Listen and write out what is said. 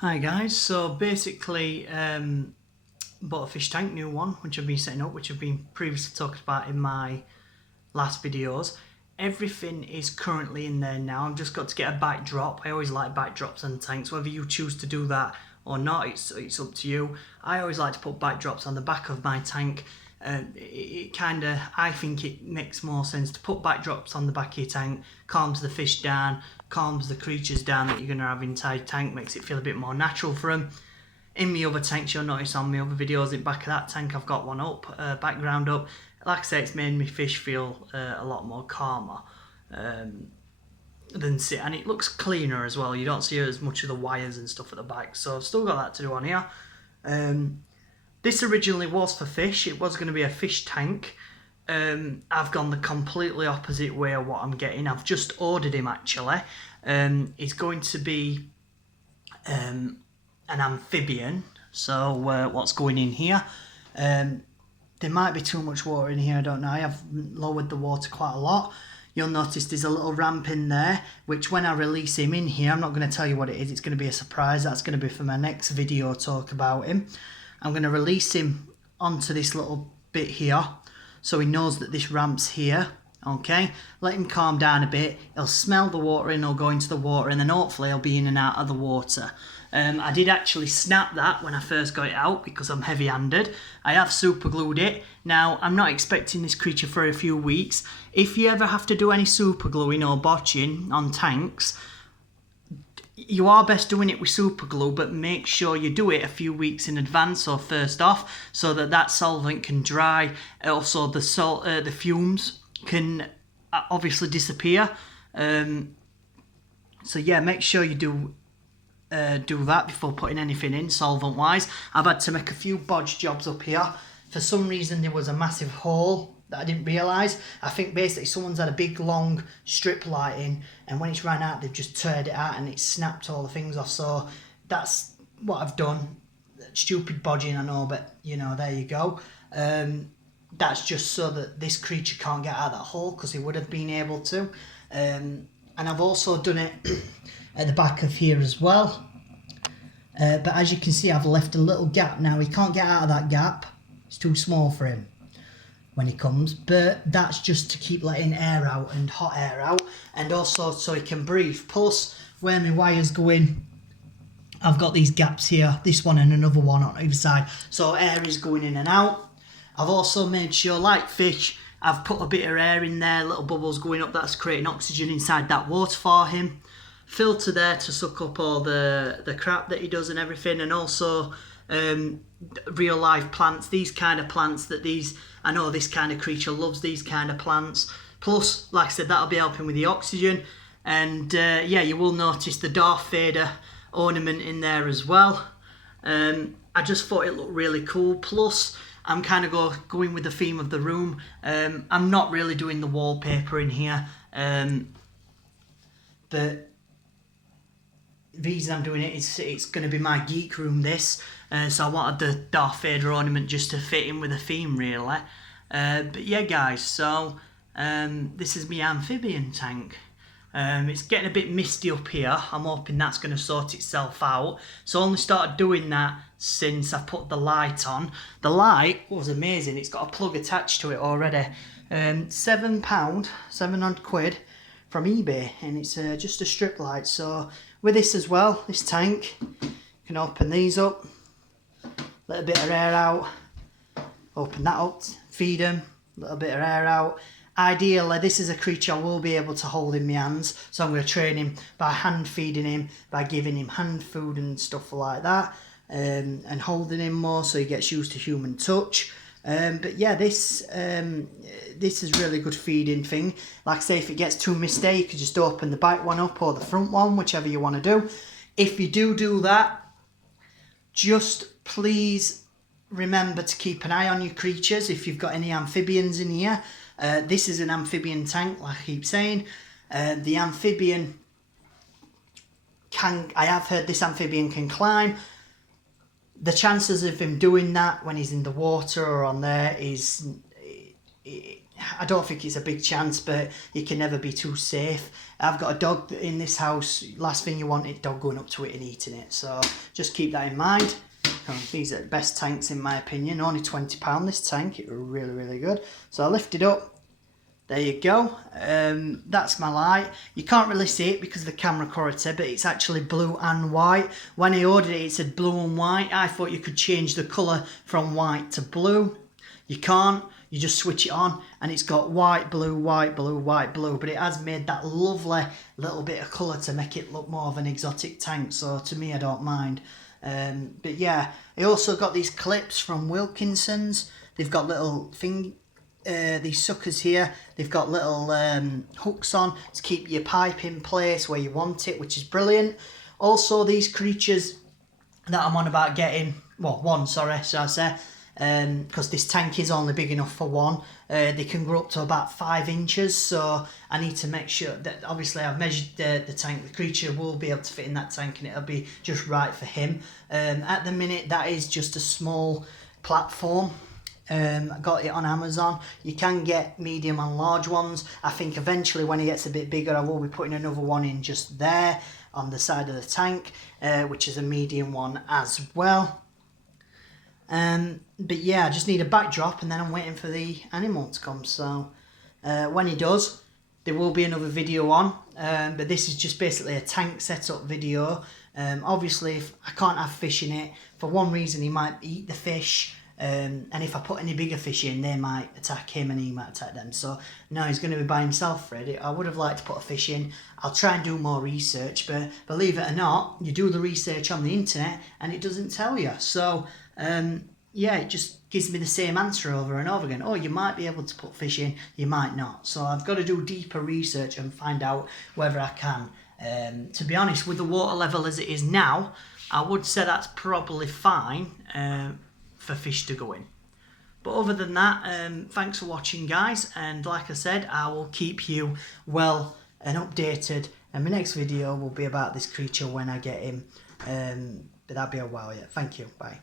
Hi guys, so basically bought a fish tank, new one, which I've been setting up, which I've been previously talked about in my last videos. Everything is currently in there now. I've just got to get a back drop. I always like back drops on tanks, whether you choose to do that or not, it's up to you. I always like to put back drops on the back of my tank. I think it makes more sense to put back drops on the back of your tank, calms the fish down, calms the creatures down that you're going to have inside tank, makes it feel a bit more natural for them. In my other tanks, you'll notice on my other videos, in back of that tank, I've got one up, background up. Like I say, it's made me fish feel a lot more calmer than sit, and it looks cleaner as well. You don't see as much of the wires and stuff at the back, so I've still got that to do on here. This originally was for fish. It was going to be a fish tank. I've gone the completely opposite way of what I'm getting. I've just ordered him actually. He's going to be an amphibian. So what's going in here? There might be too much water in here, I don't know. I have lowered the water quite a lot. You'll notice there's a little ramp in there, which when I release him in here, I'm not going to tell you what it is. It's going to be a surprise. That's going to be for my next video talk about him. I'm going to release him onto this little bit here so he knows that this ramp's here. Okay, let him calm down a bit. He'll smell the water and he'll go into the water, and then hopefully he'll be in and out of the water. I did actually snap that when I first got it out because I'm heavy-handed. I have super glued it. Now, I'm not expecting this creature for a few weeks. If you ever have to do any super gluing or botching on tanks, you are best doing it with super glue, but make sure you do it a few weeks in advance or first off, so that that solvent can dry. Also, the fumes can obviously disappear. So yeah, make sure you do that before putting anything in solvent wise. I've had to make a few bodge jobs up here. For some reason there was a massive hole that I didn't realise. I think basically someone's had a big long strip lighting, and when it's ran out they've just teared it out and it snapped all the things off. So that's what I've done. Stupid bodging, I know, but you know, there you go. That's just so that this creature can't get out of that hole, because he would have been able to. And I've also done it at the back of here as well. But as you can see, I've left a little gap now. He can't get out of that gap. It's too small for him when he comes. But that's just to keep letting air out and hot air out. And also so he can breathe. Plus, where my wires go in, I've got these gaps here. This one and another one on either side. So air is going in and out. I've also made sure, like fish, I've put a bit of air in there, little bubbles going up, that's creating oxygen inside that water for him. Filter there to suck up all the crap that he does and everything, and also real life plants, these kind of plants I know this kind of creature loves these kind of plants. Plus, like I said, that'll be helping with the oxygen. And yeah, you will notice the Darth Vader ornament in there as well. I just thought it looked really cool. Plus, I'm kind of going with the theme of the room. I'm not really doing the wallpaper in here, but the reason I'm doing it is it's going to be my geek room, this. So I wanted the Darth Vader ornament just to fit in with the theme, really. But yeah, guys, so this is my amphibian tank. It's getting a bit misty up here. I'm hoping that's going to sort itself out. So I only started doing that since I put the light on. The light was amazing. It's got a plug attached to it already. £7, 700 quid from eBay, and it's just a strip light. So with this as well, this tank, you can open these up, let a bit of air out, open that up, feed them, little bit of air out. Ideally, this is a creature I will be able to hold in my hands, so I'm going to train him by hand feeding him, by giving him hand food and stuff like that, and holding him more so he gets used to human touch. But yeah, this is really good feeding thing. Like I say, if it gets too misty, you could just open the back one up or the front one, whichever you want to do. If you do that, just please remember to keep an eye on your creatures. If you've got any amphibians in here, this is an amphibian tank, like I keep saying. The amphibian I have heard this amphibian can climb. The chances of him doing that when he's in the water or on there is I don't think it's a big chance, but you can never be too safe. I've got a dog in this house. Last thing you want is a dog going up to it and eating it. So just keep that in mind. These are the best tanks in my opinion. Only £20 this tank. It was really, really good. So I lift it up. There you go. That's my light. You can't really see it because of the camera quality, but it's actually blue and white. When I ordered it, it said blue and white. I thought you could change the colour from white to blue. You can't. You just switch it on and it's got white, blue, white, blue, white, blue. But it has made that lovely little bit of colour to make it look more of an exotic tank. So to me, I don't mind. But yeah, I also got these clips from Wilkinson's. They've got little these suckers here. They've got little hooks on to keep your pipe in place where you want it, which is brilliant. Also, these creatures that I'm on about getting, well, one, sorry, shall I say, because this tank is only big enough for one. They can grow up to about 5 inches, so I need to make sure that, obviously I've measured the tank. The creature will be able to fit in that tank and it'll be just right for him. At the minute, that is just a small platform. I got it on Amazon. You can get medium and large ones. I think eventually when he gets a bit bigger, I will be putting another one in just there on the side of the tank, which is a medium one as well. But yeah, I just need a backdrop and then I'm waiting for the animal to come. So when he does, there will be another video on. But this is just basically a tank setup video. Obviously, if I can't have fish in it, for one reason he might eat the fish. And if I put any bigger fish in, they might attack him and he might attack them. So now he's going to be by himself, Fred. I would have liked to put a fish in. I'll try and do more research, but believe it or not, you do the research on the internet and it doesn't tell you. So yeah, it just gives me the same answer over and over again. Oh, you might be able to put fish in, you might not. So I've got to do deeper research and find out whether I can. To be honest, with the water level as it is now, I would say that's probably fine for fish to go in. But other than that, thanks for watching, guys, and like I said, I will keep you well and updated, and my next video will be about this creature when I get him, but that'll be a while yet. Thank you, bye.